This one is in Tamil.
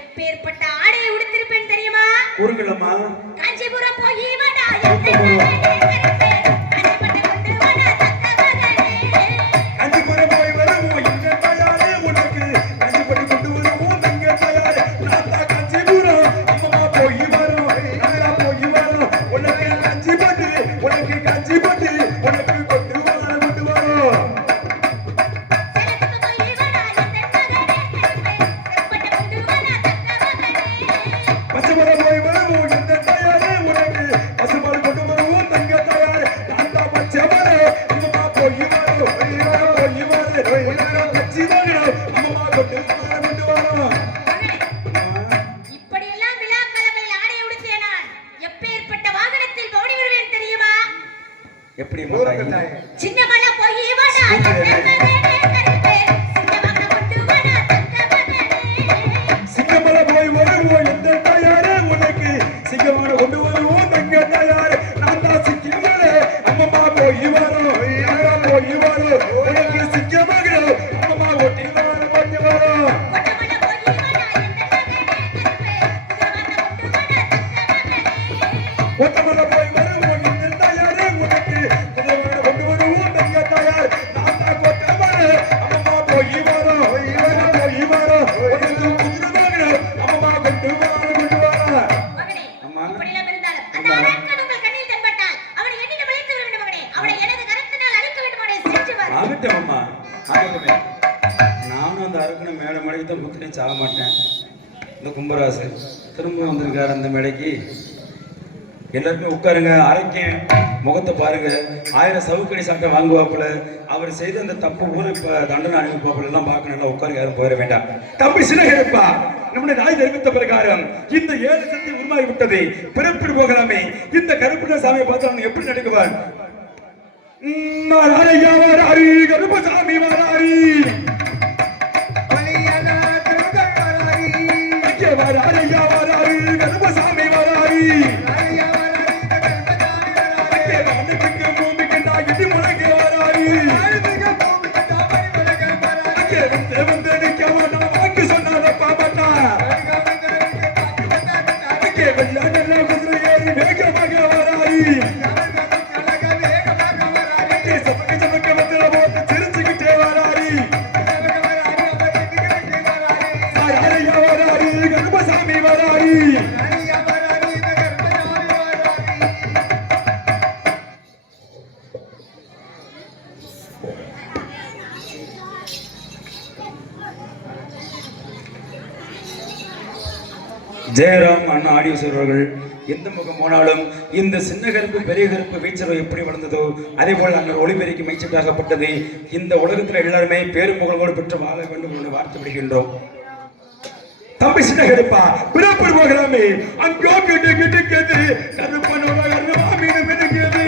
எப்பேற்பட்ட ஆடையை உடுத்திருப்பேன் தெரியுமா ஊருங்களம்மா காஞ்சிபுரம் போய் எப்படி சின்ன மலை போய். சிங்கமலை போய் வருவோம் எந்த தயாரே உனக்கு. சிங்கமலை கொண்டு கருப்பே, சின்ன மகனை கொண்டு வாடா தக்க மகனே. ஒட்டமலை போய் வருவோம். எந்த தயாரே உனக்கு சிங்கமலை கொண்டு வருவோம். தங்க தயார். நான் தான் கொட்டமலை அம்மம்மா போய் வரோம். போய் வரோம் போய் வரோம். உனக்கு குதிரை அம்மம்மா கொண்டு வர கொண்டு வர. மகனே, அம்மா. இப்படியெல்லாம் இருந்தாலும் அந்த அரக்கன் உங்கள் கண்ணில் தென்பட்டால் அவனை என்னிடம் அழைத்து வர வேண்டும் மகனே. அவனை எனது கரத்தினால் அழுத்த வேண்டும் மகனே. சென்று வா. ஆகட்டும் அம்மா. ஆகட்டுமே நானும் அந்த அறுக்கணும் மேடை மடைக்கு தான் முத்தினே சாக மாட்டேன். இந்த கும்பராசு திரும்ப வந்திருக்காரு அந்த மேடைக்கு. எல்லாருமே உட்காருங்க அரைக்கேன் முகத்தை பாருங்க. ஆயிரம் சவுக்கடி சட்டை வாங்குவாப்புல. அவர் செய்த அந்த தப்பு ஊரை இப்ப தண்டனை அனுப்பிப்பாப்புல. எல்லாம் பார்க்கணும் உட்காருங்க யாரும் போயிட வேண்டாம். தம்பி சினகரப்பா நம்முடைய நாய் தெரிவித்த பிரகாரம் இந்த ஏழு சக்தி உருவாகி விட்டது. பிறப்பில் போகலாமே. இந்த கருப்புட சாமியை பார்த்து அவன் எப்படி வராரி கருப்பசாமி அங்கே வராரையா கருப்பசாமி ஜெயராம் அண்ணா ஆடியோசர் அவர்கள் எந்த முகம் போனாலும் இந்த சின்ன கருப்பு பெரிய கருப்பு வீச்சரவு எப்படி வளர்ந்ததோ அதே போல் அண்ணன் ஒளிபெருக்கி மைச்சட்டாகப்பட்டது இந்த உலகத்தில் எல்லாருமே பேரும் புகழோடு பெற்று வாழ வேண்டும் என்று வாழ்த்துப்படுகின்றோம் தம்பி சின்ன கிடைப்பா பிறப்பு போகலாமே அங்கோ கிட்ட கிட்டக்கது கருப்பனோட கருமா மீன் மினுக்குது